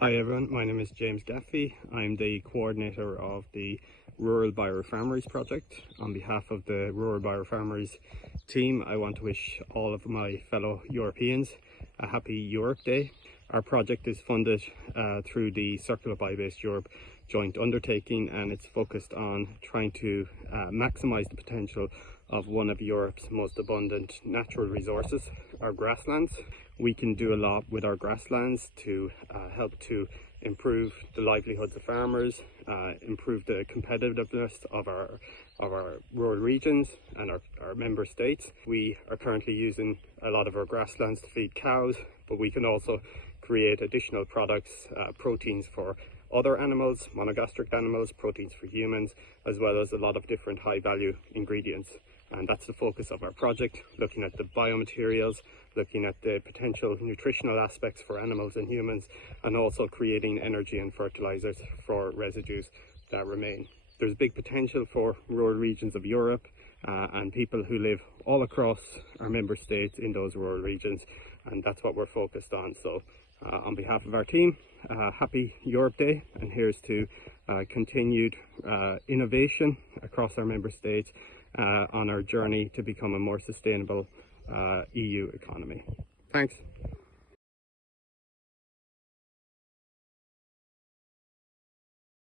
Hi everyone, my name is James Gaffey. I'm the coordinator of the Rural BioReFarmeries project. On behalf of the Rural BioReFarmeries team, I want to wish all of my fellow Europeans a happy Europe Day. Our project is funded through the Circular Bio-Based Europe joint undertaking, and it's focused on trying to maximise the potential of one of Europe's most abundant natural resources, our grasslands. We can do a lot with our grasslands to help to improve the livelihoods of farmers, improve the competitiveness of our rural regions and our member states. We are currently using a lot of our grasslands to feed cows, but we can also create additional products, proteins for other animals, monogastric animals, proteins for humans, as well as a lot of different high value ingredients. And that's the focus of our project, looking at the biomaterials, looking at the potential nutritional aspects for animals and humans, and also creating energy and fertilizers for residues that remain. There's big potential for rural regions of Europe and people who live all across our member states in those rural regions, and that's what we're focused on. So on behalf of our team, happy Europe Day, and here's to continued innovation across our member states on our journey to become a more sustainable EU economy. Thanks.